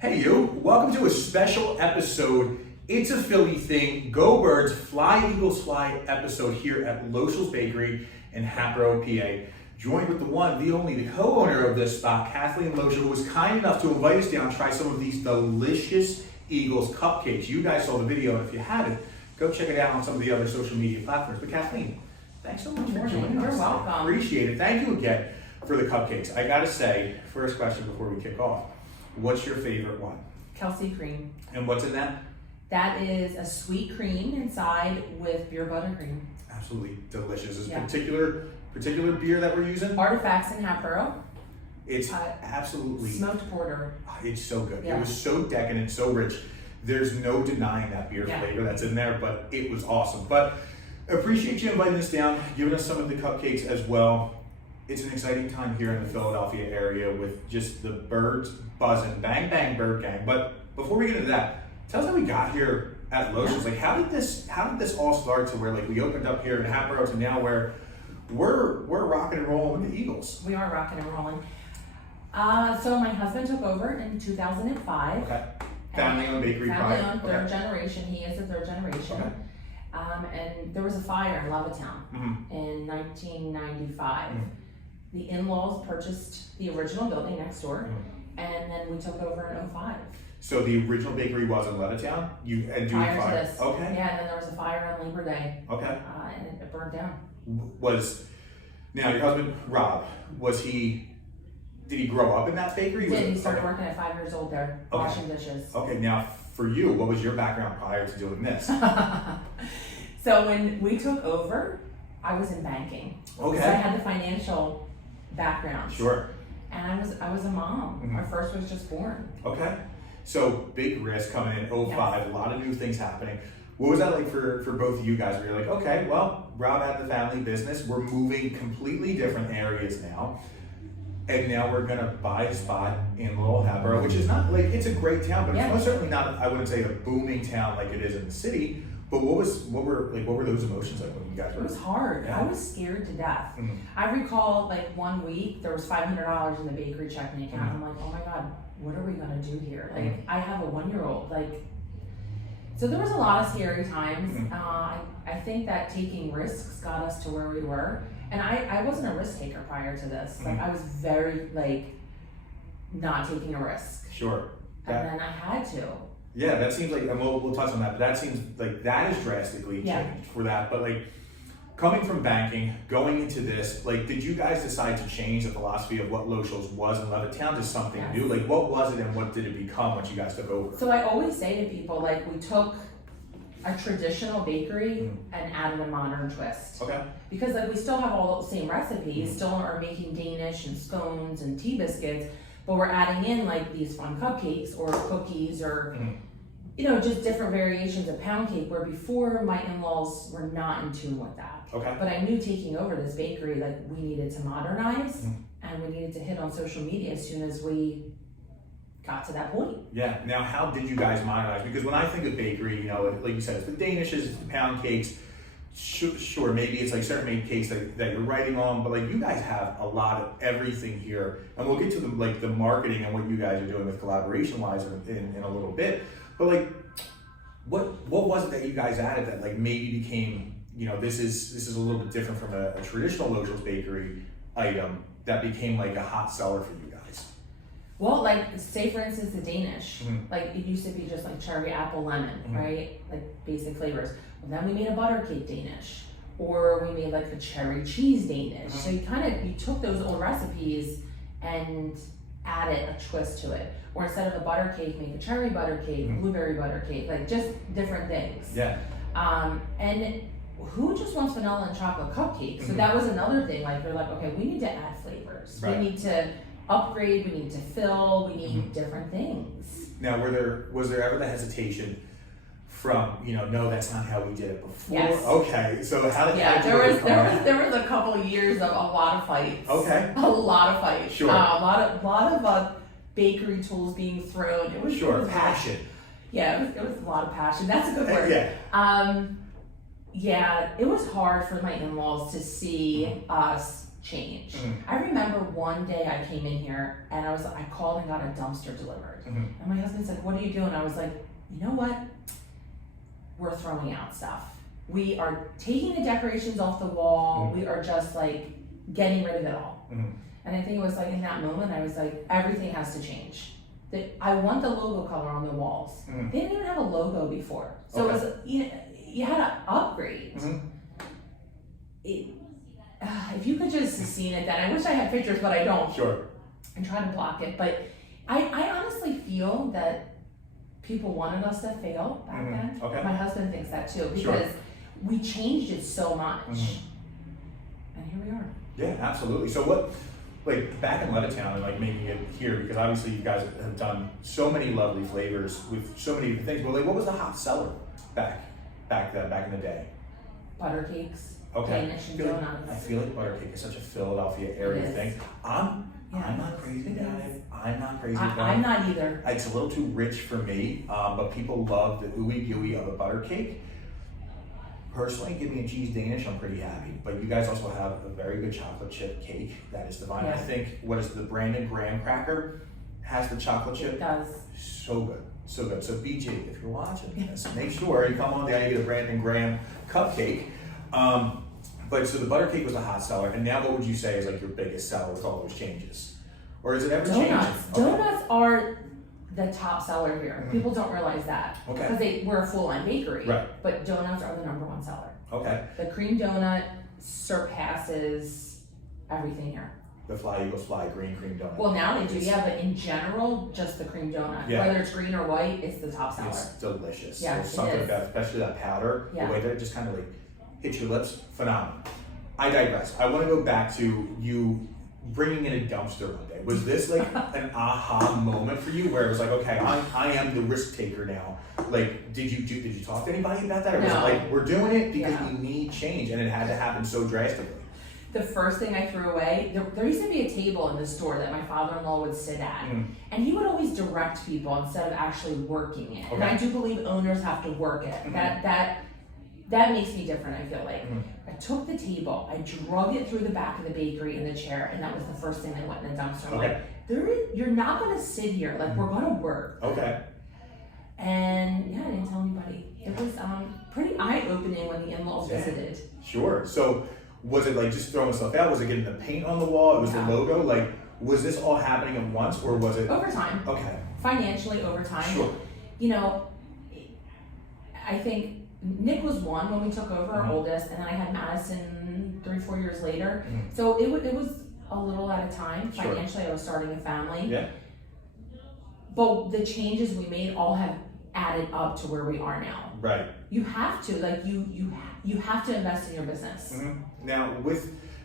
Hey you, welcome to a special episode. It's a Philly thing, Go Birds, Fly Eagles Fly episode here at Lochel's Bakery in Hatboro, PA. Joined with the one, the only, the co-owner of this spot, Kathleen Lochel, who was kind enough to invite us down to try some of these delicious Eagles cupcakes. You guys saw the video, and if you haven't, go check it out on some of the other social media platforms. But Kathleen, thanks so much for joining us. You're welcome. Appreciate it. Thank you again for the cupcakes. I gotta say, first question before we kick off, what's your favorite one? Kelsey cream. And what's in that? That is a sweet cream inside with beer buttercream. Absolutely delicious. Is Yeah. particular beer that we're using? Artifacts in Hatboro. It's absolutely Smoked porter. It's so good. Yeah. It was so decadent, so rich. There's no denying that beer Yeah. flavor that's in there, but it was awesome. But appreciate you inviting us down, giving us some of the cupcakes as well. It's an exciting time here in the Philadelphia area with just the birds buzzing, bang bang bird gang. But before we get into that, tell us how we got here at Lochel's. Like, how did this all start to where like we opened up here in Hatboro to now where we're rocking and rolling with the Eagles? We are rocking and rolling. So my husband took over in 2005. Okay. Family-owned bakery. Family-owned, third Okay. generation. He is the third generation. Okay. And there was a fire in Levittown Mm-hmm. in 1995. Mhm. The in-laws purchased the original building next door, Mhm. and then we took over in 2005. So the original bakery was in Levittown. You and doing Prior to fire. this. Okay. Yeah, and then there was a fire on Labor Day, Okay. and it burned down. Was now your husband Rob? Did he grow up in that bakery? He Was did. it- He started okay. working at 5 years old there, Okay. washing dishes. Okay. Now for you, what was your background prior to doing this? So when we took over, I was in banking. Okay. So I had the financial background. Sure. And I was a mom. Mhm. Our first was just born. Okay. So big risk coming in 05, a lot of new things happening. What was that like for both of you guys? Where you're like, okay, well, Rob had the family business. We're moving completely different areas now. And now we're gonna buy a spot in Little Hatboro, which is not like, it's a great town, but Yeah. it's most certainly not, I wouldn't say a booming town like it is in the city. But what were those emotions like when you guys It were? was hard. Yeah. I was scared to death. Mhm. I recall like one week there was $500 in the bakery checking account. Mhm. I'm like, oh my God, what are we gonna do here? Like, Mhm. I have a 1-year-old. Like, so there was a lot of scary times. Mhm. I think that taking risks got us to where we were. And I wasn't a risk taker prior to this. Like, Mhm. I was very like not taking a risk. Sure. And That- then I had to. Yeah, that seems like, and we'll touch on that, but that seems like that is drastically Yeah. changed for that. But like coming from banking, going into this, like did you guys decide to change the philosophy of what Lochel's was in Levittown to something Yes. new? Like what was it and what did it become once you guys took over? So I always say to people, like, we took a traditional bakery Mhm. and added a modern twist. Okay. Because like we still have all the same recipes, Mhm. still are making Danish and scones and tea biscuits, but we're adding in like these fun cupcakes or cookies or Mhm. you know, just different variations of pound cake, where before my in-laws were not in tune with that. Okay. But I knew taking over this bakery, like we needed to modernize Mhm. and we needed to hit on social media as soon as we got to that point. Yeah. Now, how did you guys modernize? Because when I think of bakery, you know, like you said, it's the Danishes, it's the pound cakes. Sure, maybe it's like certain made cakes that you're writing on, but like you guys have a lot of everything here, and we'll get to the marketing and what you guys are doing with collaboration wise in a little bit. But like, what was it that you guys added that like maybe became, you know, this is a little bit different from a traditional Lochel's bakery item that became like a hot seller for you guys? Well, like say for instance the Danish, Mhm. like it used to be just like cherry, apple, lemon, Mhm. right? Like basic flavors. Well, then we made a butter cake Danish, or we made like a cherry cheese Danish. Mhm. So you took those old recipes and added a twist to it. Or instead of a butter cake, make a cherry butter cake, Mhm. blueberry butter cake, like just different things. Yeah. And who just wants vanilla and chocolate cupcakes? So Mhm. that was another thing. Like you're like, okay, we need to add flavors. Right. We need to upgrade. We need to fill. We need Mhm. different things. Now, was there ever the hesitation from, you know, no, that's not how we did it before? Yes. Okay, so how did Yeah, how did you there was overcome that? there was a couple of years of a lot of fights. Okay. A lot of fights. Sure. A lot of bakery tools being thrown. It was Sure, it was passion. Yeah, it was a lot of passion. That's a good word. Yeah. Yeah, it was hard for my in-laws to see us change. Mm-hmm. I remember one day I came in here and I called and got a dumpster delivered. Mm-hmm. And my husband said, "What are you doing?" I was like, "You know what? We're throwing out stuff. We are taking the decorations off the wall. Mm-hmm. We are just like getting rid of it all." Mm-hmm. And I think it was like in that moment, I was like, everything has to change. I want the logo color on the walls. Mm-hmm. They didn't even have a logo before. So Okay. it was, you had to upgrade. Mm-hmm. If you could just have seen it then, I wish I had pictures, but I don't. Sure. And try to block it. But I honestly feel that people wanted us to fail back Mm-hmm. then. Okay. My husband thinks that too, because Sure. we changed it so much. Mm-hmm. And here we are. Yeah, absolutely. So what, like back in Levittown and like making it here, because obviously you guys have done so many lovely flavors with so many different things. But like, what was the hot seller back in the day? Butter cakes, Okay. Danish and I feel donuts. like butter cake is such a Philadelphia area It is. thing. I'm not crazy It about is. it. I'm not crazy about it. I'm not either. It's a little too rich for me, but people love the ooey gooey of a butter cake. Personally, give me a cheese Danish, I'm pretty happy. But you guys also have a very good chocolate chip cake that is divine. Yeah. I think, what is the Brandon Graham cracker has the chocolate chip. It does. So good, so good. So BJ, if you're watching this, make sure you come on the idea of the Brandon Graham cupcake. But so the butter cake was a hot seller, and now what would you say is like your biggest seller with all those changes? Or is it ever changing? Donuts. Okay. Donuts are the top seller here. Mhm. People don't realize that. Okay. Because we're a full-line bakery. Right. But donuts are the #1 seller. Okay. The cream donut surpasses everything here. The Fly Eagles Fly green cream donut. Well, now they do, yeah, but in general, just the cream donut. Yeah. Whether it's green or white, it's the top seller. It's delicious. Yeah, There's it something is. about, especially that powder, Yeah. the way that it just kind of like hits your lips, phenomenal. I digress. I want to go back to you bringing in a dumpster one day. Was this like an aha moment for you, where it was like, okay, I am the risk taker now? Like, did you talk to anybody about that, or was it No. like, we're doing it because Yeah. we need change, and it had to happen so drastically? The first thing I threw away, there used to be a table in the store that my father-in-law would sit at. Mm. And he would always direct people instead of actually working it. And Okay. I do believe owners have to work it. Mhm. That makes me different, I feel like. Mhm. I took the table, I drug it through the back of the bakery in the chair, and that was the first thing that went in the dumpster. I'm Okay. like, you're not gonna sit here, like we're gonna work. Okay. And yeah, I didn't tell anybody. It was pretty eye-opening when the in-laws Yeah. visited. Sure. So was it like just throwing stuff out? Was it getting the paint on the wall? It was Yeah. the logo? Like, was this all happening at once, or was it? Over time, Okay. financially over time. Sure. You know, I think Nick was one when we took over, our Mhm. oldest, and then I had Madison 3-4 years later. Mhm. So it was a little at a time. Sure. Financially, I was starting a family. Yeah. But the changes we made all have added up to where we are now. Right. You have to, like, you have to invest in your business. Mm-hmm. Now,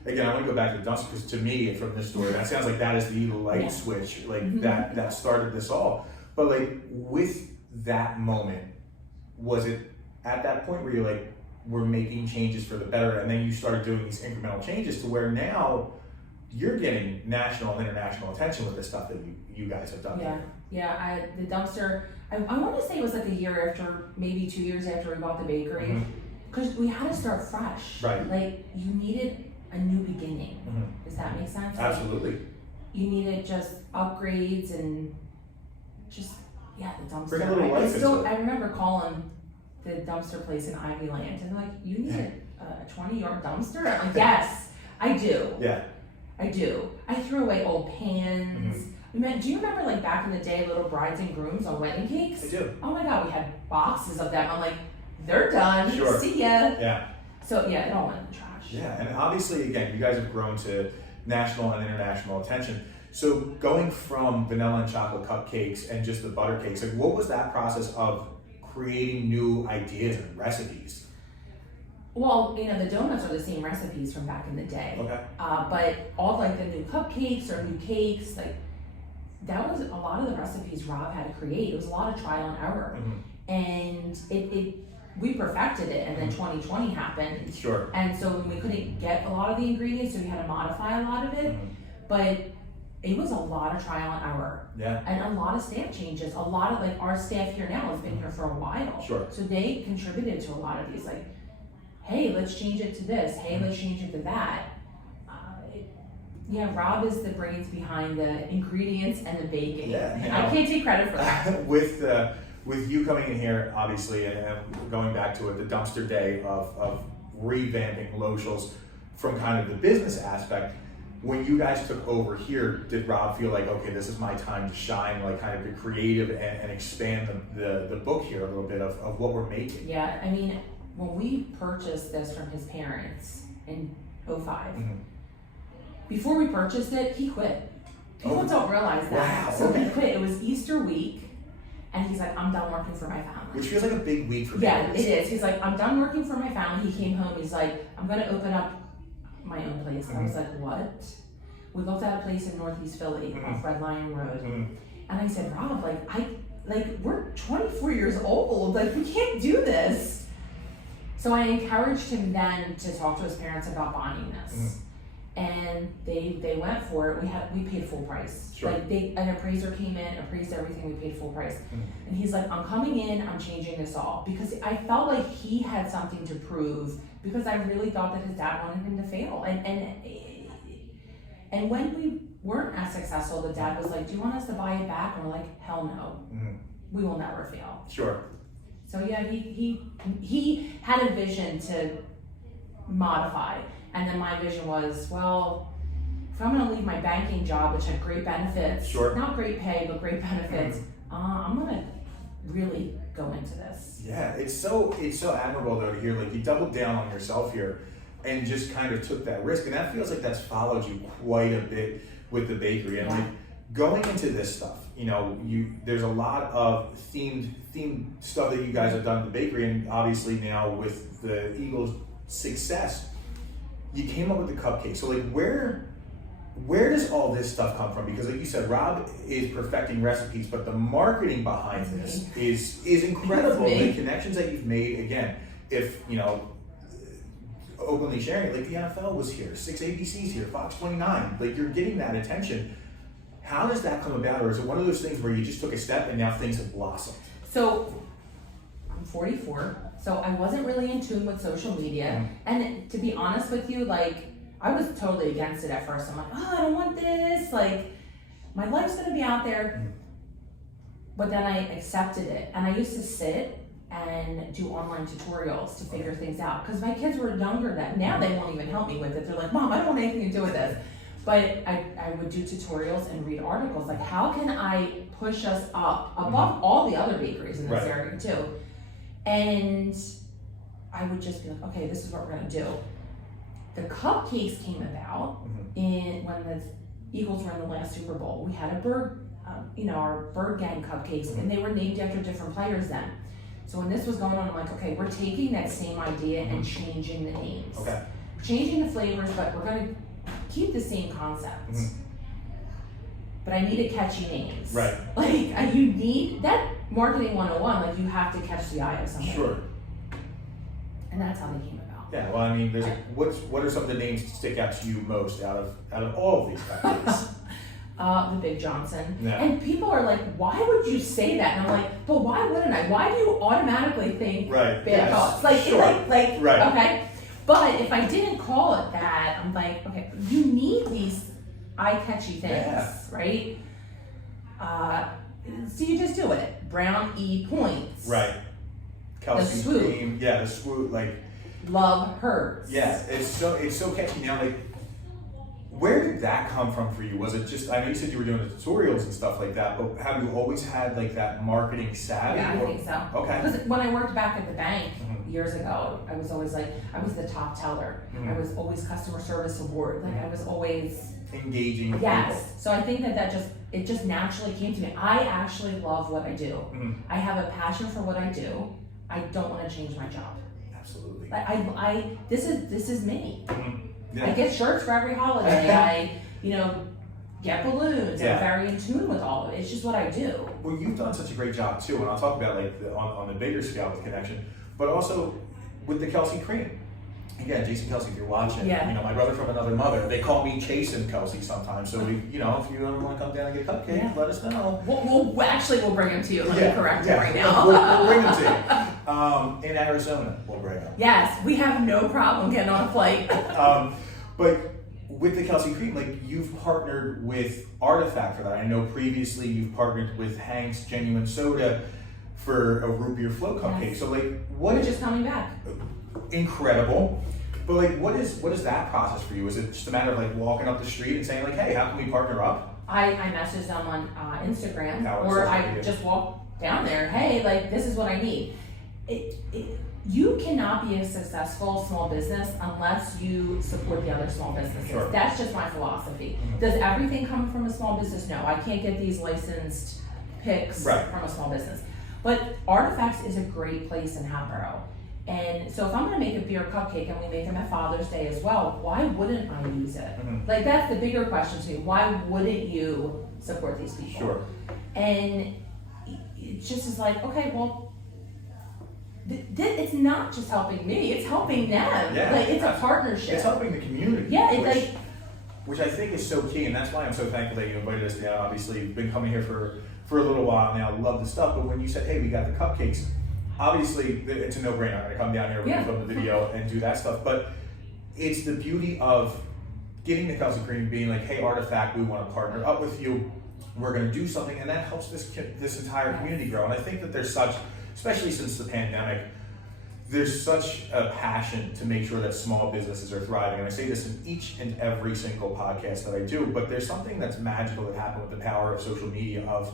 again, I want to go back to the dumpster, because to me, from this story, that sounds like that is the light Yeah. switch, like Mhm. that started this all. But like with that moment, was it at that point where you're like, we're making changes for the better, and then you start doing these incremental changes to where now you're getting national and international attention with the stuff that you guys have done? Yeah, yeah. The dumpster. I want to say it was like a year after, maybe 2 years after we bought the bakery, Mhm. because we had to start fresh. Right. Like you needed a new beginning. Mhm. Does that make sense? Like, Absolutely. you needed just upgrades and just the dumpster. Bring a little life into it. I remember calling the dumpster place in Ivy Land and they're like, you need a 20-yard dumpster? I'm like, yes, I do. Yeah. I do. I threw away old pans. Mm-hmm. Do you remember like back in the day, little brides and grooms on wedding cakes? I do. Oh my God, we had boxes of them. I'm like, they're done. Sure. See ya. Yeah. So yeah, it all went in the trash. Yeah, and obviously, again, you guys have grown to national and international attention. So going from vanilla and chocolate cupcakes and just the butter cakes, like what was that process of creating new ideas and recipes? Well, you know, the donuts are the same recipes from back in the day. Okay. But all like the new cupcakes or new cakes, like that was a lot of the recipes Rob had to create. It was a lot of trial and error. Mm-hmm. And we perfected it, and then 2020 happened. Sure. And so we couldn't get a lot of the ingredients, so we had to modify a lot of it. Mm-hmm. But it was a lot of trial and error. Yeah. And a lot of staff changes. A lot of like our staff here now has been here for a while. Sure. So they contributed to a lot of these, like, hey, let's change it to this. Hey, let's change it to that. Yeah, Rob is the brains behind the ingredients and the baking. Yeah, I can't take credit for that. With you coming in here, obviously, and going back to it, the dumpster day of revamping Lochel's from kind of the business aspect. When you guys took over here, did Rob feel like, okay, this is my time to shine, like kind of be creative and expand the book here a little bit of what we're making? Yeah, I mean, when we purchased this from his parents in 2005, before we purchased it, he quit. People don't realize that. Wow, So he quit. It was Easter week, and he's like, I'm done working for my family. Which feels like a big week for Yeah, families. it is. He's like, I'm done working for my family. He came home, he's like, I'm gonna open up my own place. I was like, what? We looked at a place in Northeast Philly off Red Lion Road. And I said, Rob, we're 24 years old. Like, we can't do this. So I encouraged him then to talk to his parents about buying this. And they went for it. We paid full price. Sure. Like an appraiser came in, appraised everything, we paid full price. And he's like, I'm coming in, I'm changing this all. Because I felt like he had something to prove, because I really thought that his dad wanted him to fail. And when we weren't as successful, the dad was like, do you want us to buy it back? And we're like, hell no. We will never fail. Sure. So yeah, he had a vision to modify. And then my vision was, well, if I'm gonna leave my banking job, which had great benefits, not great pay, but great benefits, I'm gonna really go into this. Yeah, it's so admirable though to hear, like, you doubled down on yourself here and just kind of took that risk. And that feels like that's followed you quite a bit with the bakery. And like going into this stuff, there's a lot of themed stuff that you guys have done at the bakery, and obviously now with the Eagles' success, you came up with the cupcake. So like where does all this stuff come from? Because like you said, Rob is perfecting recipes, but the marketing behind this is incredible. The connections that you've made, again, if openly sharing it, like the NFL was here, 6 ABCs here, Fox 29, like you're getting that attention. How does that come about? Or is it one of those things where you just took a step and now things have blossomed? So I'm 44. So I wasn't really in tune with social media. And to be honest with you, like, I was totally against it at first. I'm like, oh, I don't want this. Like, my life's gonna be out there. But then I accepted it. And I used to sit and do online tutorials to figure things out. Because my kids were younger then. Now they won't even help me with it. They're like, Mom, I don't want anything to do with this. But I would do tutorials and read articles. Like, how can I push us up above all the other bakeries in this area too? And I would just be like, okay, this is what we're gonna do. The cupcakes came about when the Eagles were in the last Super Bowl. We had a bird, our bird gang cupcakes, and they were named after different players then. So when this was going on, I'm like, okay, we're taking that same idea and changing the names. Okay. We're changing the flavors, but we're gonna keep the same concept. But I needed catchy names. Right. Like, you need that marketing 101, like you have to catch the eye of somebody. Sure. And that's how they came about. Yeah, well, I mean, what are some of the names that stick out to you most out of all of these cupcakes? The Big Johnson. Yeah. And people are like, why would you say that? And I'm like, but why wouldn't I? Why do you automatically think Big Johnson? Like, okay. But if I didn't call it that, I'm like, okay, you need these eye-catchy things, right? So you just do it. Brown E points. Right. Kelsey Cream. Yeah, the swoop, like. Love hurts. Yeah, it's so catchy. Now, like, where did that come from for you? Was it just, I know you said you were doing the tutorials and stuff like that, but have you always had like that marketing savvy? Yeah, I think so. Okay. Because when I worked back at the bank years ago, I was always like, I was the top teller. I was always customer service award. Like I was always engaging with people. Yes. So I think that it just naturally came to me. I actually love what I do. I have a passion for what I do. I don't want to change my job. Absolutely. This is me. Yeah. I get shirts for every holiday. I get balloons. I'm very in tune with all of it. It's just what I do. Well, you've done such a great job too, and I'll talk about like on the bigger scale with Connection, but also with the Kelsey Cream. Again, Jason Kelsey, if you're watching, my brother from another mother, they call me Chase and Kelsey sometimes. So if you ever want to come down and get a cupcake, let us know. We'll bring them to you. Let me correct it right now. We'll bring them to you. In Arizona, we'll bring them. Yes, we have no problem getting on a flight. But with the Kelsey Cream, like you've partnered with Artifact for that. I know previously you've partnered with Hank's Genuine Soda for a root beer float cupcake. Yes. So like, what Which is coming back. Incredible. But like, what is that process for you? Is it just a matter of like walking up the street and saying like, hey, how can we partner up? I messaged them on Instagram, How or social I media? just walk down there. Hey, like this is what I need. You cannot be a successful small business unless you support the other small businesses. Sure. That's just my philosophy. Mhm. Does everything come from a small business? No, I can't get these licensed picks Right. from a small business. But Artifacts is a great place in Hatboro. And so if I'm gonna make a beer cupcake and we make them at Father's Day as well, why wouldn't I use it? Mhm. Like that's the bigger question to me. Why wouldn't you support these people? Sure. And it just is like, okay, well, it's not just helping me, it's helping them. Yeah. Like it's a partnership. It's helping the community. Yeah, it's which I think is so key, and that's why I'm so thankful that you invited us down. Obviously, you've been coming here for a little while now. Love the stuff, but when you said, "Hey, we got the cupcakes," obviously it's a no-brainer. I'm gonna come down here, we're gonna film the video and do that stuff. But it's the beauty of getting the Kelsey Cream, being like, "Hey, Artifact, we want to partner up with you. We're gonna do something," and that helps this entire community grow. And I think that there's such, especially since the pandemic, there's such a passion to make sure that small businesses are thriving. And I say this in each and every single podcast that I do, but there's something that's magical that happened with the power of social media, of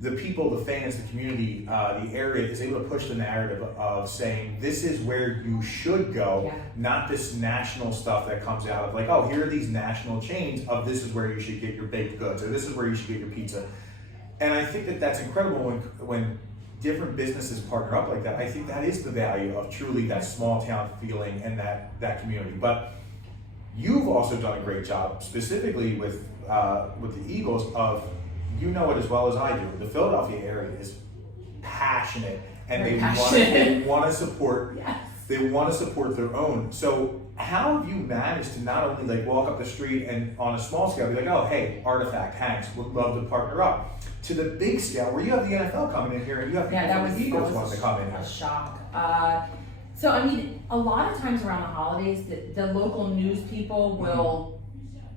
the people, the fans, the community, the area is able to push the narrative of saying, this is where you should go, Yeah. not this national stuff that comes out of like, oh, here are these national chains of this is where you should get your baked goods, or this is where you should get your pizza. And I think that that's incredible when different businesses partner up like that. I think that is the value of truly that small town feeling and that community. But you've also done a great job, specifically with the Eagles, of, you know it as well as I do, the Philadelphia area is passionate and they want to support. Yes. They want to support their own. So how have you managed to not only like walk up the street and on a small scale be like, oh, hey, Artifact, Hanks, would love to partner up, to the big scale where you have the NFL coming in here and you have people from the Eagles wanting to come in here? A shock. So I mean, a lot of times around the holidays, the local news people will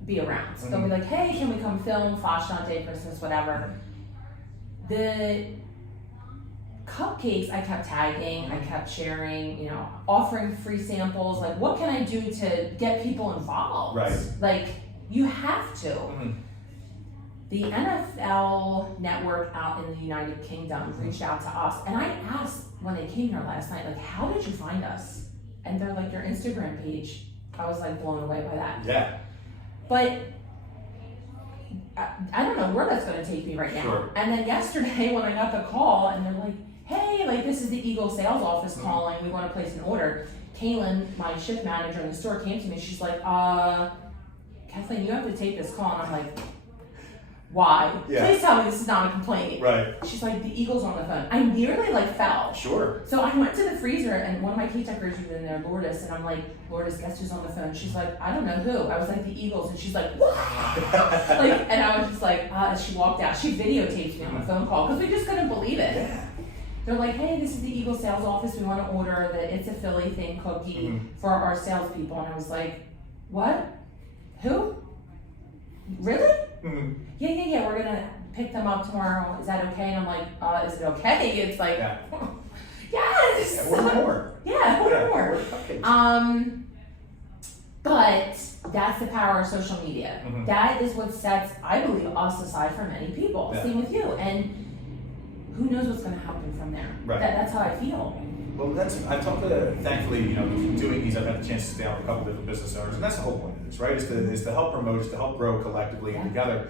be around. So they'll be like, hey, can we come film, Flash Hunt Day, Christmas, whatever. The cupcakes, I kept tagging, I kept sharing, you know, offering free samples. Like, what can I do to get people involved? Right. Like, you have to. Mhm. The NFL network out in the United Kingdom reached out to us, and I asked when they came here last night, like, how did you find us? And they're like, your Instagram page. I was like blown away by that. Yeah. But I don't know where that's going to take me right now. Sure. And then yesterday when I got the call and they're like, hey, like this is the Eagle sales office calling, we want to place an order. Kaylin, my shift manager in the store, came to me. She's like, Kathleen, you have to take this call. And I'm like, why? Yeah. Please tell me this is not a complaint. Right. She's like, the Eagle's on the phone. I nearly like fell. Sure. So I went to the freezer and one of my cake decorators was in there, Lourdes, and I'm like, Lourdes, guess who's on the phone? She's like, I don't know who. I was like, the Eagles, and she's like, what? Like, and I was just like, as she walked out, she videotaped me on the phone call because we just couldn't believe it. Yeah. They're like, hey, this is the Eagle sales office. We want to order the It's a Philly Thing cookie for our salespeople. And I was like, what? Who? Really? Mhm. Yeah. We're gonna pick them up tomorrow. Is that okay? And I'm like, is it okay? It's like, Yeah. yes. Yeah, order more. Yeah, order more. Order cupcakes. But that's the power of social media. Mhm. That is what sets, I believe, us aside from many people. Yeah. Same with you. And who knows what's going to happen from there? Right. That's how I feel. Well, I've talked to, thankfully, you know, doing these, I've had the chance to sit down with a couple different business owners, and that's the whole point of this, right? Is to help promote, is to help grow collectively and together.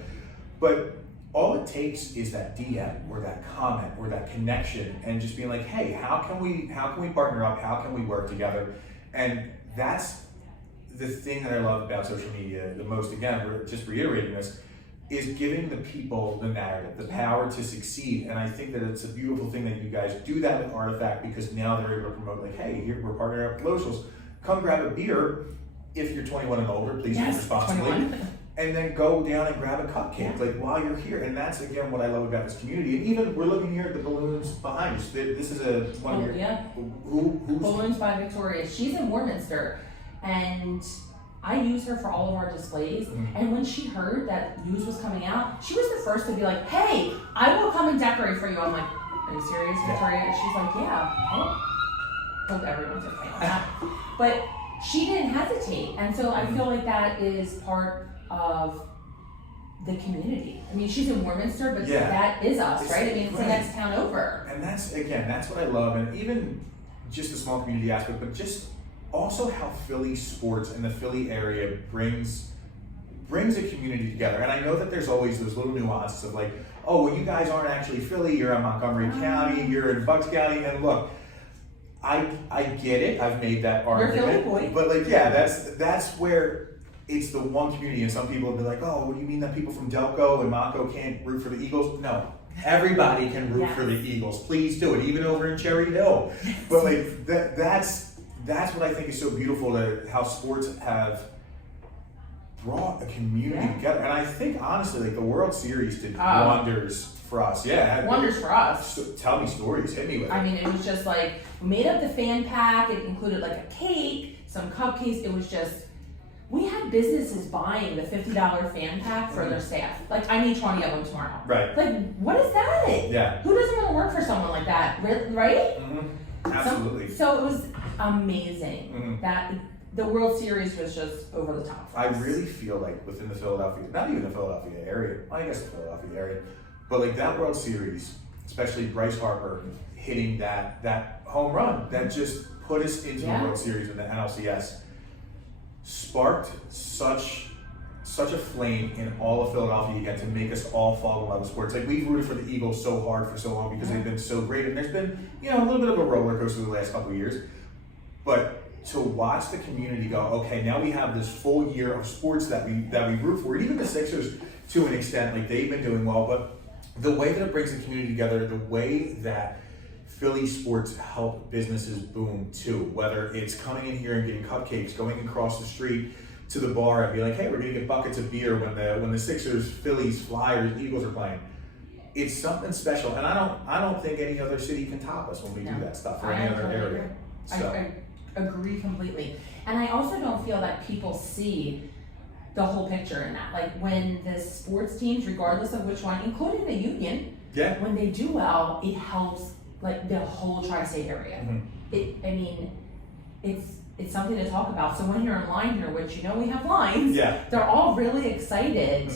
But all it takes is that DM or that comment or that connection, and just being like, hey, how can we partner up? How can we work together? And that's the thing that I love about social media the most. Again, we're just reiterating this, is giving the people the narrative, the power to succeed. And I think that it's a beautiful thing that you guys do that with Artifact, because now they're able to promote, like, hey, here we're partnering up with Lochels. Come grab a beer if you're 21 and older, please drink responsibly. 21. And then go down and grab a cupcake, like, while you're here. And that's, again, what I love about this community. And even, we're looking here at the balloons behind us. This is one of your, Yeah. who's Balloons by Victoria. She's in Warminster. And I use her for all of our displays, and when she heard that news was coming out, she was the first to be like, hey, I will come and decorate for you. I'm like, are you serious, Victoria? And she's like, yeah. Hope everyone's okay on that. But she didn't hesitate, and so I feel like that is part of the community. I mean, she's in Warminster, but that is us, right? I mean, it's the next town over. And that's what I love, and even just the small community aspect, but just also how Philly sports and the Philly area brings a community together. And I know that there's always those little nuances of like, oh, well, you guys aren't actually Philly, you're in Montgomery County, you're in Bucks County, and look, I get it, I've made that argument. You're a Philly boy. But like, that's where it's the one community, and some people will be like, oh, what do you mean that people from Delco and Mako can't root for the Eagles? No, everybody can root for the Eagles. Please do it, even over in Cherry Hill. But like, that's what I think is so beautiful, that how sports have brought a community together. And I think honestly, like the World Series did wonders for us. Wonders for us. Tell me stories, hit me with it. I mean, it was just like, we made up the fan pack, it included like a cake, some cupcakes, it was just, we had businesses buying the $50 fan pack for their staff. Like, I need 20 of them tomorrow. Right. Like, what is that? Yeah. Who doesn't want to work for someone like that, right? Absolutely. So it was amazing that the World Series was just over the top. I really feel like within the Philadelphia, not even the Philadelphia area, I guess the Philadelphia area, but like that World Series, especially Bryce Harper hitting that home run that just put us into the World Series in the NLCS, sparked such a flame in all of Philadelphia again to make us all fall in love with sports. Like, we've rooted for the Eagles so hard for so long because they've been so great, and there's been, a little bit of a roller coaster the last couple of years, but to watch the community go, okay, now we have this full year of sports that we root for, and even the Sixers to an extent, like they've been doing well, but the way that it brings the community together, the way that Philly sports help businesses boom too, whether it's coming in here and getting cupcakes, going across the street to the bar and be like, hey, we're gonna get buckets of beer when the Sixers, Phillies, Flyers, Eagles are playing. It's something special, and I don't think any other city can top us when we do that stuff, or any other area. I agree completely, and I also don't feel that people see the whole picture in that. Like, when the sports teams, regardless of which one, including the Union, when they do well, it helps like the whole tri-state area. It's something to talk about. So when you're in line here, which we have lines, they're all really excited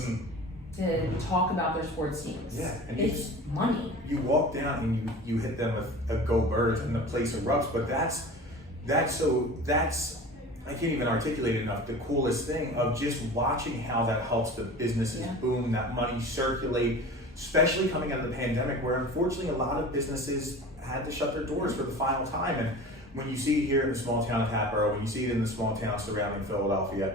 to talk about their sports teams. Yeah, and it's money. You walk down and you hit them with a Go Birds and the place erupts, but that's I can't even articulate it enough, the coolest thing of just watching how that helps the businesses boom, that money circulate, especially coming out of the pandemic, where unfortunately a lot of businesses had to shut their doors for the final time. And when you see it here in the small town of Hatboro, when you see it in the small towns surrounding Philadelphia,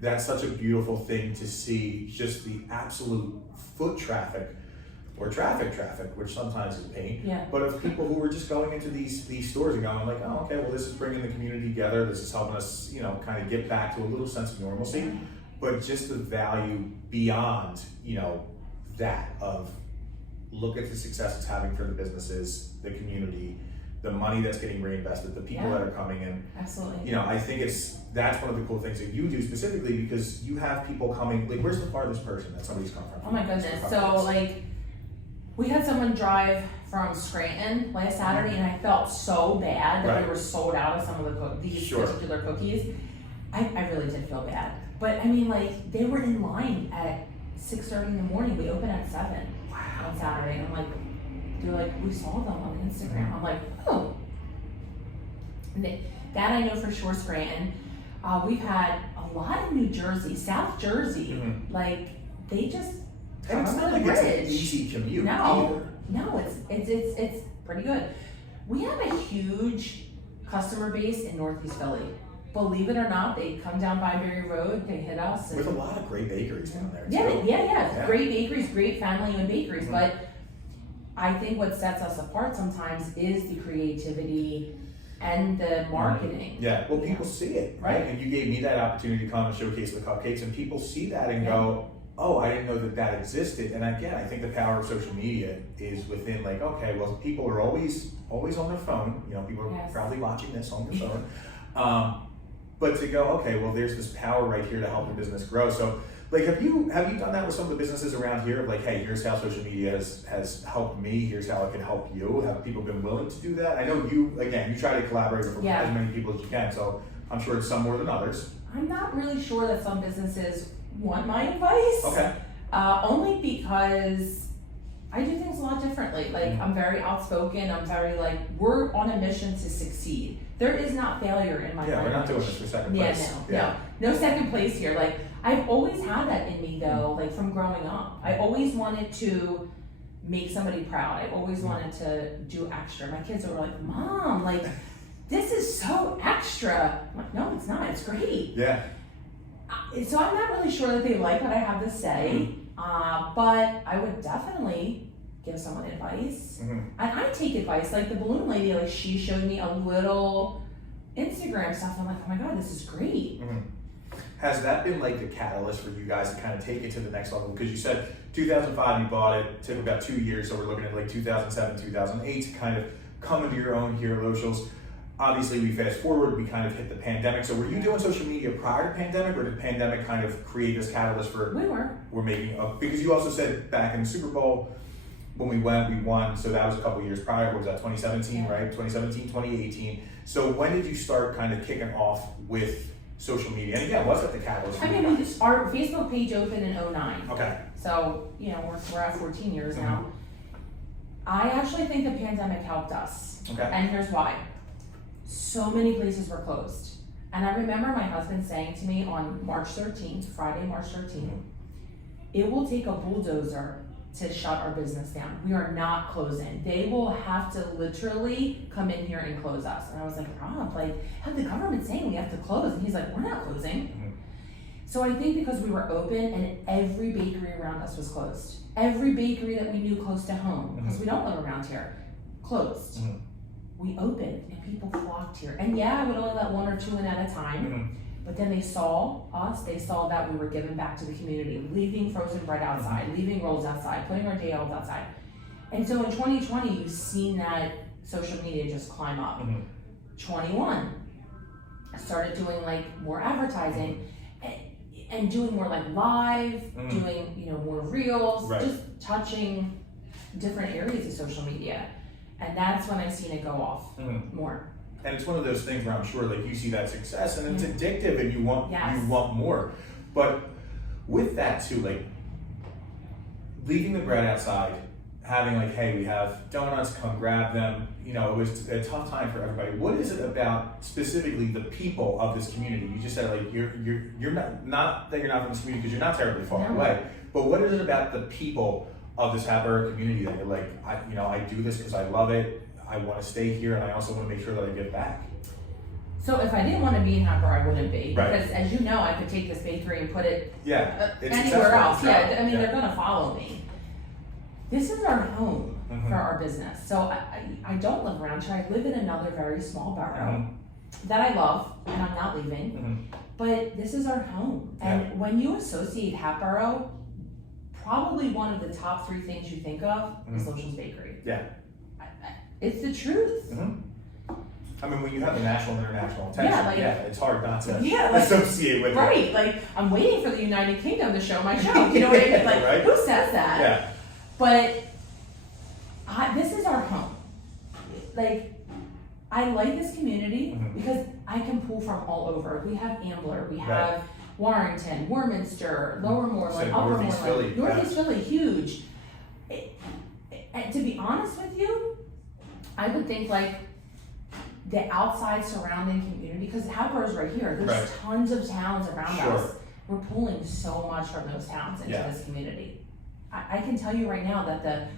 that's such a beautiful thing to see, just the absolute foot traffic, or traffic, which sometimes is a pain, but of people who were just going into these stores and going like, oh, okay, well, this is bringing the community together, this is helping us, kind of get back to a little sense of normalcy, but just the value beyond, that of, look at the success it's having for the businesses, the community, the money that's getting reinvested, the people that are coming in. Absolutely. I think that's one of the cool things that you do specifically, because you have people coming, like, where's the farthest person that somebody's come from? Oh my goodness. So like, we had someone drive from Scranton last Saturday, and I felt so bad that we were sold out of some of these particular cookies. I really did feel bad. But I mean, like, they were in line at 6:30 in the morning. We opened at 7 on Saturday. And I'm like, they're like, we saw them on Instagram. I'm like, oh. And that I know for sure, Scranton. We've had a lot in New Jersey, South Jersey. Like, they just come it's over not the like bridge. It's an easy commute No, it's pretty good. We have a huge customer base in Northeast Philly. Believe it or not, they come down Byberry Road, they hit us. With a lot of great bakeries down there, too. Yeah. Great bakeries, great family-owned bakeries. But I think what sets us apart sometimes is the creativity and the marketing. Yeah, well, people see it, right? And you gave me that opportunity to come and showcase the cupcakes, and people see that and go, oh, I didn't know that existed. And again, I think the power of social media is within, like, okay, well, people are always on their phone. People are probably watching this on their phone. but to go, okay, well, there's this power right here to help the business grow. So, like, have you done that with some of the businesses around here? Of like, hey, here's how social media has helped me. Here's how it can help you. Have people been willing to do that? I know you try to collaborate with as many people as you can. So I'm sure it's some more than others. I'm not really sure that some businesses want my advice. Okay. Only because I do things a lot differently. Like, I'm very outspoken. I'm very like, we're on a mission to succeed. There is not failure in my life. Yeah, we're not doing this for second place. No second place here. Like, I've always had that in me though, like from growing up. I always wanted to make somebody proud. I always wanted to do extra. My kids were like, Mom, like, this is so extra. I'm like, no, it's not. It's great. Yeah. So I'm not really sure that they like what I have to say, but I would definitely give someone advice. And I take advice. Like the balloon lady, like she showed me a little Instagram stuff. I'm like, oh my God, this is great. Has that been like the catalyst for you guys to kind of take it to the next level? Because you said 2005 you bought it, took about 2 years, so we're looking at like 2007, 2008 to kind of come into your own here at Lochel's. Obviously, we fast forward, we kind of hit the pandemic. So were you doing social media prior to pandemic, or did the pandemic kind of create this catalyst for? We're making up, because you also said back in the Super Bowl when we went, we won. So that was a couple years prior. What was that? 2017, right? 2017, 2018. So when did you start kind of kicking off with social media? And again, what's that the catalyst? I mean, our Facebook page opened in 2009. Okay. So, you know, we're at 14 years now. I actually think the pandemic helped us. Okay. And here's why. So many places were closed. And I remember my husband saying to me on March 13th, Friday, March 13th, it will take a bulldozer to shut our business down. We are not closing. They will have to literally come in here and close us. And I was like, Rob, like, have the government saying we have to close? And he's like, we're not closing. So I think because we were open and every bakery around us was closed. Every bakery that we knew close to home, because we don't live around here, closed. We opened and people flocked here. And yeah, I would only let 1 or 2 in at a time. But then they saw us, they saw that we were giving back to the community, leaving frozen bread outside, leaving rolls outside, putting our day olds outside. And so in 2020, you've seen that social media just climb up. 21, I started doing like more advertising and doing more like live, doing, you know, more reels, just touching different areas of social media. And that's when I've seen it go off more. And it's one of those things where I'm sure like you see that success and it's addictive and you want more. But with that too, like leaving the bread outside, having like, hey, we have donuts, come grab them. You know, it was a tough time for everybody. What is it about specifically the people of this community? You just said like you're not that you're not from this community because you're not terribly far away. But what is it about the people of this Hatboro community that you're like, I do this because I love it. I want to stay here, and I also want to make sure that I give back. So if I didn't want to be in Hatboro, I wouldn't be. Because as you know, I could take this bakery and put it anywhere else. They're going to follow me. This is our home for our business. So I don't live around here. I live in another very small borough that I love, and I'm not leaving. But this is our home. And when you associate Hatboro, probably one of the top 3 things you think of is Lochel's Bakery. It's the truth. I mean, when you have the national and international attention, it's hard not to associate with it. Right, like, I'm waiting for the United Kingdom to show my show. You know what I mean? Like, who says that? But this is our home. Like, I like this community because I can pull from all over. We have Ambler, we have Warrington, Warminster, Lower Moreland, Upper Moreland, Northeast Philly, huge. And to be honest with you, I would think like the outside surrounding community, because Hatboro's right here. There's tons of towns around us. We're pulling so much from those towns into this community. I can tell you right now that the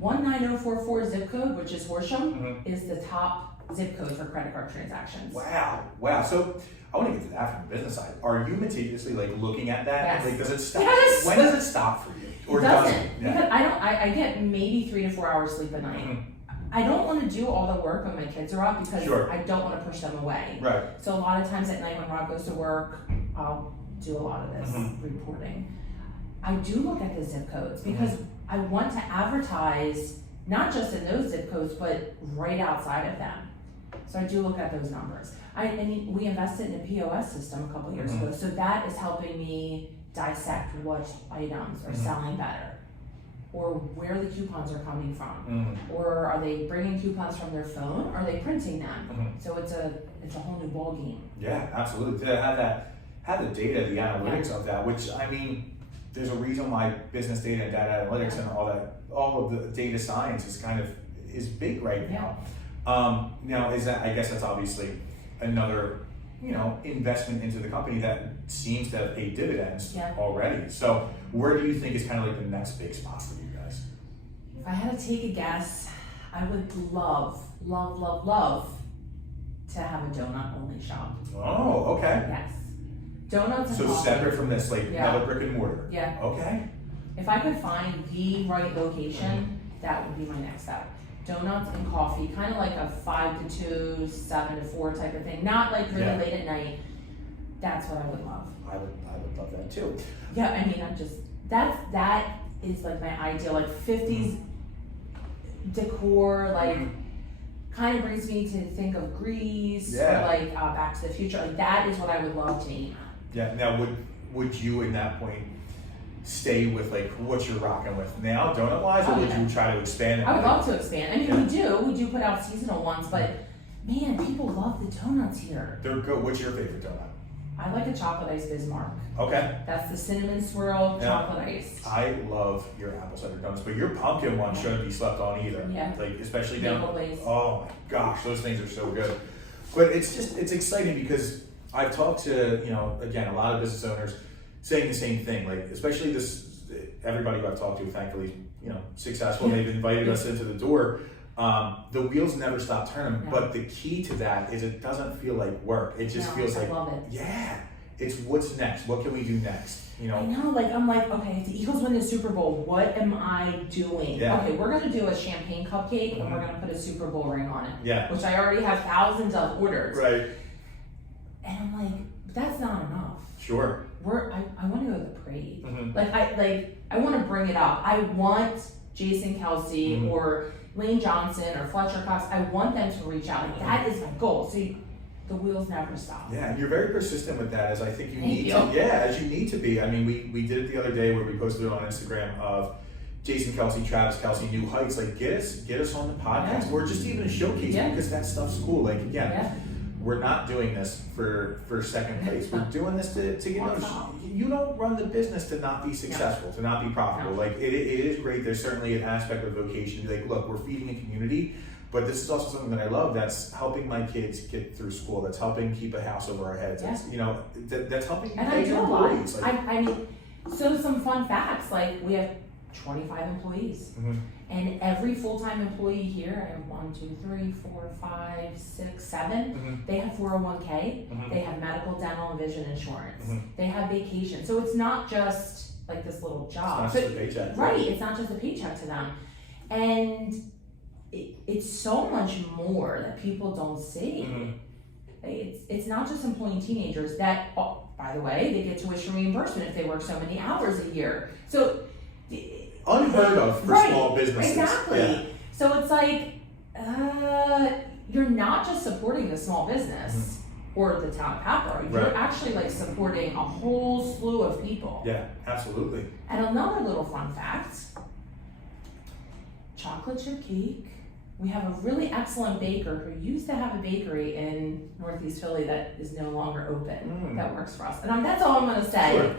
19044 zip code, which is Horsham, is the top zip code for credit card transactions. Wow. So I want to get to that from the business side. Are you meticulously like looking at that? Yes. Like, does it stop? Yes. When does it stop for you? Or it doesn't. Because I get maybe 3 to 4 hours sleep a night. I don't want to do all the work when my kids are up because I don't want to push them away. So a lot of times at night when Rob goes to work, I'll do a lot of this reporting. I do look at the zip codes because I want to advertise not just in those zip codes, but right outside of them. So I do look at those numbers. And we invested in a POS system a couple years ago, so that is helping me dissect what items are selling better, or where the coupons are coming from, or are they bringing coupons from their phone, or are they printing them? So it's a whole new ball game. Yeah, absolutely. To have the data, the analytics of that, which I mean, there's a reason why business data and data analytics and all of the data science is big right now. Now I guess that's obviously another, investment into the company that seems to have paid dividends already. So where do you think is kind of like the next big spot for you guys? If I had to take a guess, I would love to have a donut only shop. Oh, okay. Yes. Donuts and So coffee. separate from this, like another brick and mortar. Yeah. Okay. If I could find the right location, that would be my next step. Donuts and coffee, kind of like a 5 to 2, 7 to 4 type of thing. Not like really late at night. That's what I would love. I would love that too. Yeah, I mean, that is like my ideal, like 50s decor, like kind of brings me to think of Grease or like Back to the Future. Like that is what I would love to aim at. Yeah. Now, would you in that point stay with like what you're rocking with now, donut wise, or would you try to expand it? I would love to expand. I mean, we do put out seasonal ones, but man, people love the donuts here. They're good. What's your favorite donut? I like a chocolate ice Bismarck. Okay. That's the cinnamon swirl chocolate ice. I love your apple cider donuts, but your pumpkin one shouldn't be slept on either. Yeah. Like especially Maple base. Oh my gosh, those things are so good. But it's exciting because I've talked to, again, a lot of business owners saying the same thing. Like especially everybody who I've talked to, thankfully, successful. They've invited us into the door. The wheels never stop turning, but the key to that is it doesn't feel like work. It just feels like, I love it. Yeah, it's what's next. What can we do next? I know, I'm like, okay, if the Eagles win the Super Bowl, what am I doing? Yeah. Okay, we're gonna do a champagne cupcake and we're gonna put a Super Bowl ring on it. Yeah. Which I already have thousands of orders. Right. And I'm like, that's not enough. Sure. I want to go to the parade. I want to bring it up. I want Jason Kelsey or Lane Johnson or Fletcher Cox. I want them to reach out. Like that is my goal. So the wheels never stop. Yeah, and you're very persistent with that, as I think you need to. Thank you. Yeah, as you need to be. I mean, we did it the other day where we posted it on Instagram of Jason Kelsey, Travis Kelsey, New Heights. Like get us on the podcast, or just even a showcase because that stuff's cool. Like again. We're not doing this for second place. We're doing this to get noticed. You don't run the business to not be successful, to not be profitable. Like it is great. There's certainly an aspect of vocation to be like, look, we're feeding a community, but this is also something that I love. That's helping my kids get through school. That's helping keep a house over our heads. It's, that's helping. And I do a lot. Like, I mean, so some fun facts. Like we have 25 employees. And every full-time employee here, I have 1, 2, 3, 4, 5, 6, 7. They have 401k. They have medical, dental, and vision insurance. They have vacation. So it's not just like this little job. It's not just a paycheck. Right. It's not just a paycheck to them. And it's so much more that people don't see. It's not just employing teenagers that, by the way, they get tuition reimbursement if they work so many hours a year. So unheard of for small businesses. Exactly. Yeah. So it's like, you're not just supporting the small business or the town of Hatboro. You're actually like supporting a whole slew of people. Yeah, absolutely. And another little fun fact, chocolate chip cake. We have a really excellent baker who used to have a bakery in Northeast Philly that is no longer open. That works for us. And that's all I'm gonna say. Sure.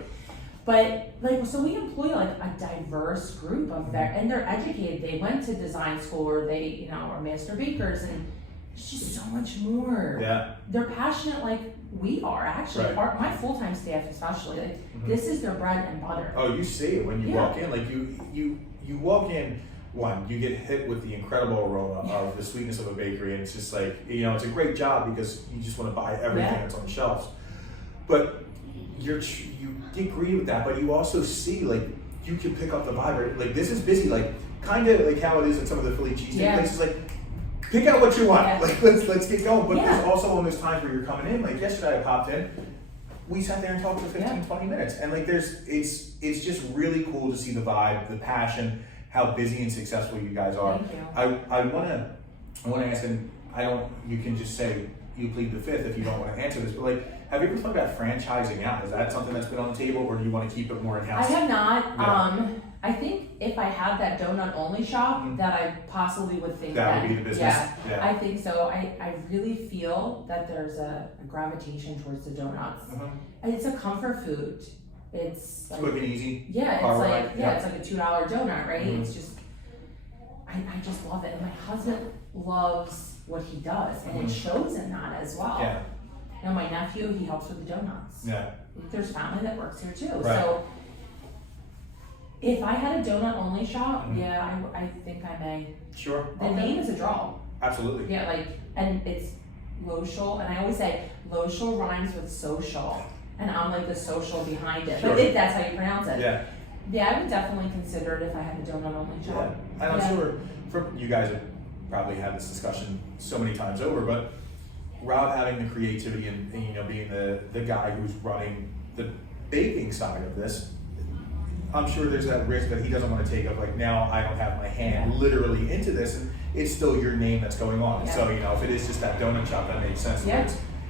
But so we employ like a diverse group of and they're educated. They went to design school or they, are master bakers, and it's just so much more. Yeah. They're passionate like we are actually. Right. My full-time staff especially, like this is their bread and butter. Oh, you see it when you walk in. Like you walk in, you get hit with the incredible aroma of the sweetness of a bakery, and it's just like, it's a great job because you just want to buy everything that's on the shelves. But you agree with that, but you also see like you can pick up the vibe. Like this is busy, like kind of like how it is at some of the Philly cheesesteak places. Like pick out what you want. Like let's get going. But there's also when there's times where you're coming in. Like yesterday, I popped in. We sat there and talked for 15, 20 minutes, and like it's just really cool to see the vibe, the passion, how busy and successful you guys are. Thank you. I want to ask, and you can just say you plead the fifth if you don't want to answer this, but like, have you ever thought about franchising out? Is that something that's been on the table, or do you want to keep it more in-house? I have not. Yeah. I think if I had that donut only shop, that I possibly would think That would be the business. Yeah, I think so. I really feel that there's a gravitation towards the donuts. And it's a comfort food. It's like, quick and easy. Yeah, Car it's like ride, yeah. it's like a $2 donut, right? It's just I just love it. And my husband loves what he does, and it shows in that as well. Yeah. You know, my nephew, he helps with the donuts. Yeah. There's family that works here too. Right. So if I had a donut only shop, I think I may. Sure. The name is a draw. Absolutely. Yeah, like, and it's Lochel, and I always say Lochel rhymes with social, and I'm like the social behind it. Sure. But that's how you pronounce it. Yeah. Yeah, I would definitely consider it if I had a donut only shop. Yeah. And I'm sure you guys have probably had this discussion so many times over, but Rob having the creativity and you know, being the guy who's running the baking side of this, I'm sure there's that risk that he doesn't want to take up, like, now I don't have my hand literally into this, and it's still your name that's going on. Yeah. So, you know, if it is just that donut shop, that makes sense. Yeah.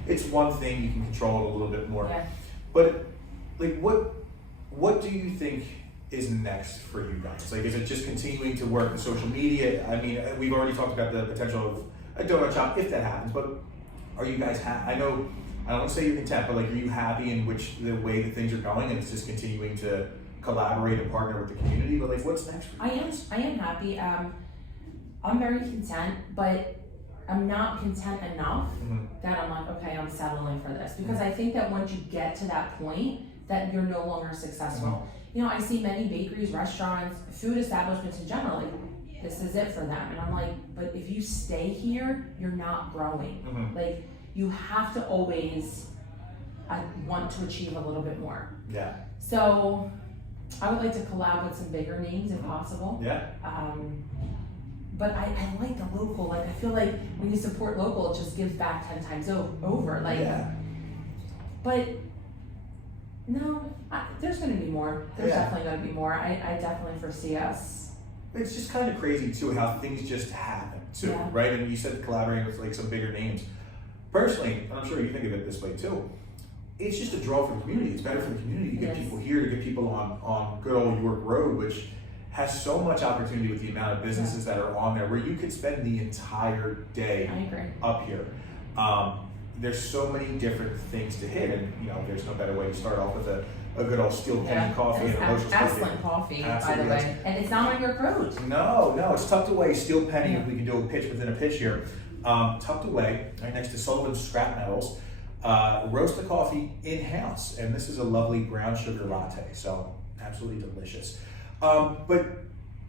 It's one thing, you can control it a little bit more. Yeah. But, like, what do you think is next for you guys? Like, is it just continuing to work in social media? I mean, we've already talked about the potential of a donut shop if that happens, but are you guys I know, I don't want to say you're content, but like, are you happy in the way that things are going, and it's just continuing to collaborate and partner with the community? But like, what's next for you guys? I am happy. I'm very content, but I'm not content enough that I'm like, okay, I'm settling for this. Because I think that once you get to that point, that you're no longer successful. You know, I see many bakeries, restaurants, food establishments in general, like, this is it for them. And I'm like, but if you stay here, you're not growing. Like, you have to always want to achieve a little bit more. Yeah. So I would like to collab with some bigger names if possible. Yeah. But I like the local. Like, I feel like when you support local, it just gives back 10 times over. Like, but no, there's going to be more. There's definitely going to be more. I definitely foresee us. It's just kind of crazy too how things just happen too, right? And you said collaborating with like some bigger names. Personally, and I'm sure you think of it this way too, it's just a draw for the community. It's better for the community to get people here, to get people on good old York Road, which has so much opportunity with the amount of businesses that are on there, where you could spend the entire day up here. There's so many different things to hit, and you know, there's no better way to start off with a good old steel penny coffee and a Lochel excellent coffee, by the way. And it's not on York Road. No, it's tucked away. Steel penny. We can do a pitch within a pitch here. Tucked away right next to Sullivan's Scrap Metals. Roast the coffee in-house, and this is a lovely brown sugar latte, so absolutely delicious. But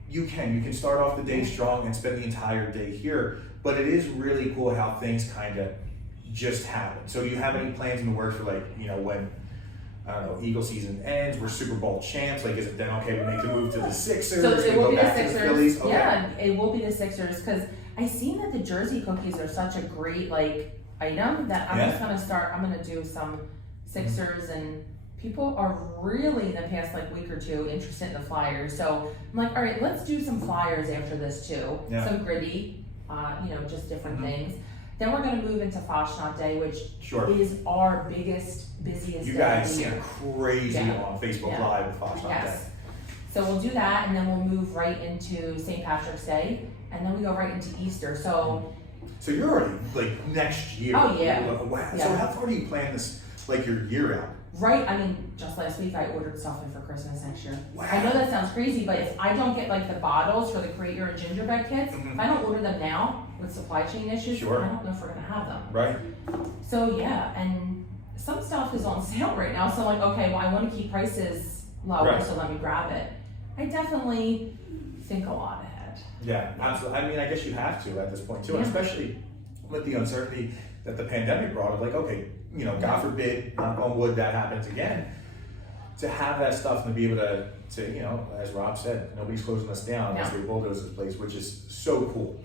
you can start off the day strong and spend the entire day here, but it is really cool how things kind of just happen. So do you have any plans in the works for, like, you know, when, I don't know, Eagle season ends, we're Super Bowl champs, like, is it then okay we make the move to the Sixers? So it will be the Sixers. Okay. Yeah, it will be the Sixers, because I seen that the jersey cookies are such a great, like, item that I'm just gonna do some Sixers, and people are really in the past like week or two interested in the flyers. So I'm like, all right, let's do some flyers after this too. Some gritty, you know, just different things. Then we're gonna move into Fashionat Day, which is our busiest day. You guys seem crazy on Facebook Live with Fashionat Day. So we'll do that, and then we'll move right into St. Patrick's Day, and then we go right into Easter. So you're already like next year. Oh yeah. Wow. So how far do you plan this, like, your year out? Right, I mean, just last week I ordered stuffing for Christmas next year. Wow. I know that sounds crazy, but if I don't get like the bottles for the Create Your Own Gingerbread kits, if I don't order them now with supply chain issues, I don't know if we're gonna have them. Right. So yeah, and some stuff is on sale right now, so I'm like, okay, well, I wanna keep prices lower, so let me grab it. I definitely think a lot ahead. Yeah, absolutely. I mean, I guess you have to at this point too, and especially with the uncertainty that the pandemic brought. Like, okay, you know, God forbid, knock on wood, that happens again. To have that stuff and to be able to you know, as Rob said, nobody's closing us down unless they bulldoze this place, which is so cool.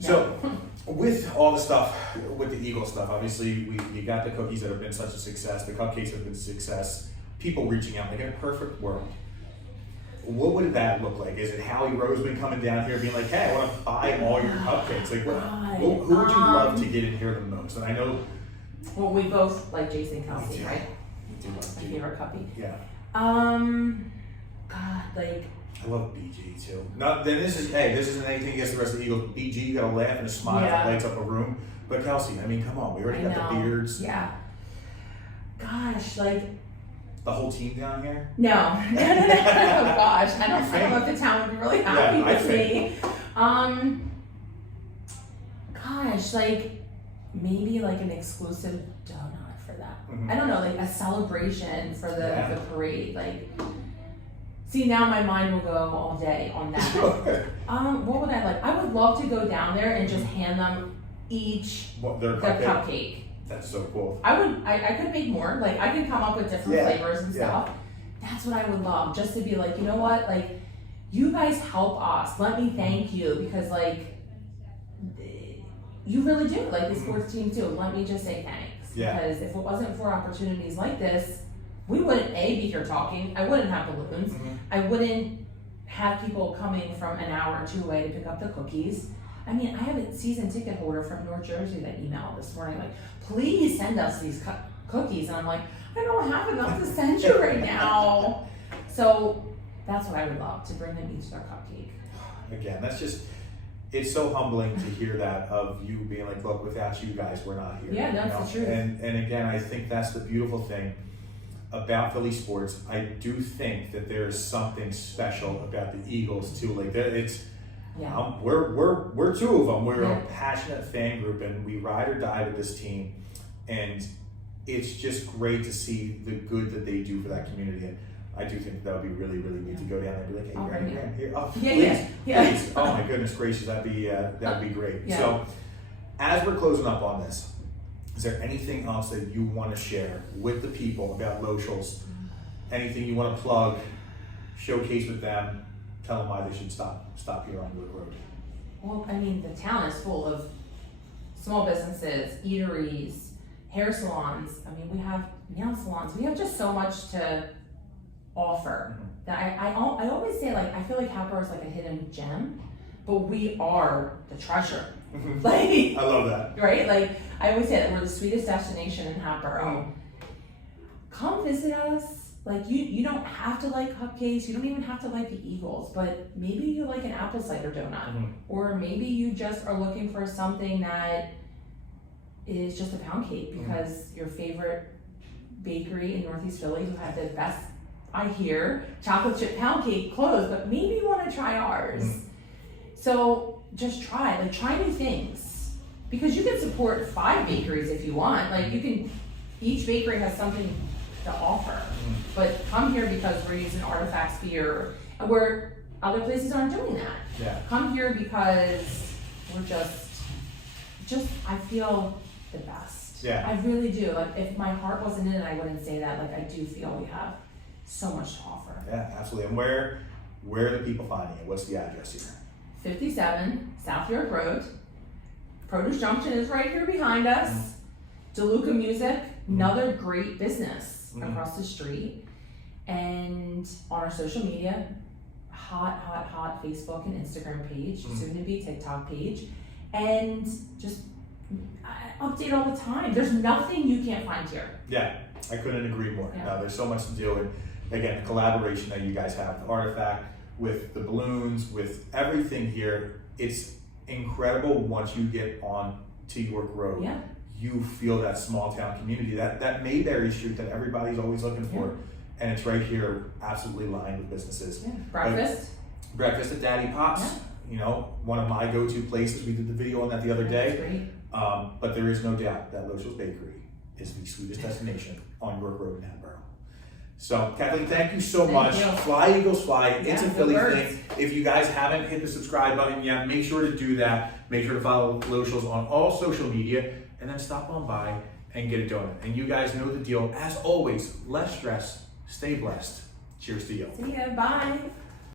So, with all the stuff, with the Eagle stuff, obviously you got the cookies that have been such a success, the cupcakes have been a success, people reaching out. Like, in a perfect world, what would that look like? Is it Howie Roseman coming down here being like, hey, I want to buy all your cupcakes? Like, who would you love to get in here the most? And I know. Well, we both like Jason Kelsey, right? We do love My favorite puppy. Yeah. God, like. I love BG too. Then this isn't anything against the rest of the Eagles. BG, you got a laugh and a smile that lights up a room. But Kelsey, I mean, come on, we already got the beards. Yeah. Gosh, like. The whole team down here? No. Oh gosh, I don't know if the town would be really happy with me. Gosh, like maybe like an exclusive donut for that. Mm-hmm. I don't know, like a celebration for the parade. Like, see, now my mind will go all day on that. Sure. What would I like? I would love to go down there and just hand them each their cupcake. That's so cool. I could make more. Like, I could come up with different flavors and stuff. That's what I would love. Just to be like, you know what? Like, you guys help us. Let me thank you, because like, you really do. Like, the sports team too. Let me just say thanks. Yeah. Because if it wasn't for opportunities like this, we wouldn't be here talking. I wouldn't have balloons. Mm-hmm. I wouldn't have people coming from an hour or two away to pick up the cookies. I mean, I have a season ticket holder from North Jersey that emailed this morning, like, please send us these cookies. And I'm like, I don't have enough to send you right now. So that's what I would love, to bring them each their cupcake. Again, it's so humbling to hear that, of you being like, look, without you guys, we're not here. Yeah, that's the truth. And again, I think that's the beautiful thing about Philly sports. I do think that there's something special about the Eagles too. Like, we're two of them. We're a passionate fan group, and we ride or die with this team. And it's just great to see the good that they do for that community. And I do think that would be really, really neat to go down there and be like, hey, Graham, here. Oh, please. Oh my goodness gracious, that'd be great. Yeah. So, as we're closing up on this, is there anything else that you want to share with the people about Lochel's? Anything you want to plug, showcase with them? Tell them why they should stop here on Wood Road. Well, I mean, the town is full of small businesses, eateries, hair salons. I mean, we have nail salons. We have just so much to offer. Mm-hmm. That I always say, like, I feel like Hatboro is like a hidden gem, but we are the treasure. Like, I love that. Right? Like, I always say that we're the sweetest destination in Hatboro. Come visit us. Like, you don't have to like cupcakes, you don't even have to like the Eagles, but maybe you like an apple cider donut, or maybe you just are looking for something that is just a pound cake because your favorite bakery in Northeast Philly, who had the best, I hear, chocolate chip pound cake closed, but maybe you want to try ours. So just try new things, because you can support 5 bakeries if you want. Like, each bakery has something to offer, but come here because we're using Artifacts beer, where other places aren't doing that. Yeah. Come here because we're just I feel the best. Yeah. I really do. Like, if my heart wasn't in it, I wouldn't say that. Like, I do feel we have so much to offer. Yeah, absolutely. And where are the people finding it? What's the address here? 57 South York Road. Produce Junction is right here behind us. DeLuca Music, another great business across the street. And on our social media, hot Facebook and Instagram page, soon to be TikTok page, and just update all the time. There's nothing you can't find here. Yeah, I couldn't agree more. Yeah. No, there's so much to do, and again, the collaboration that you guys have, the Artifact, with the balloons, with everything here, it's incredible. Once you get on to York Road, you feel that small town community, that Mayberry Street that everybody's always looking for, and it's right here, absolutely lined with businesses. Yeah. Breakfast at Daddy Pop's, you know, one of my go-to places. We did the video on that the other day. Great. But there is no doubt that Lochel's Bakery is the sweetest destination on York Road in Hatboro. So, Kathleen, thank you so much. You. Fly Eagles Fly. It's a Philly birds. thing. If you guys haven't hit the subscribe button yet, make sure to do that. Make sure to follow Lochel's on all social media, and then stop on by and get a donut. And you guys know the deal. As always, less stress, stay blessed. Cheers to you. See ya. Bye.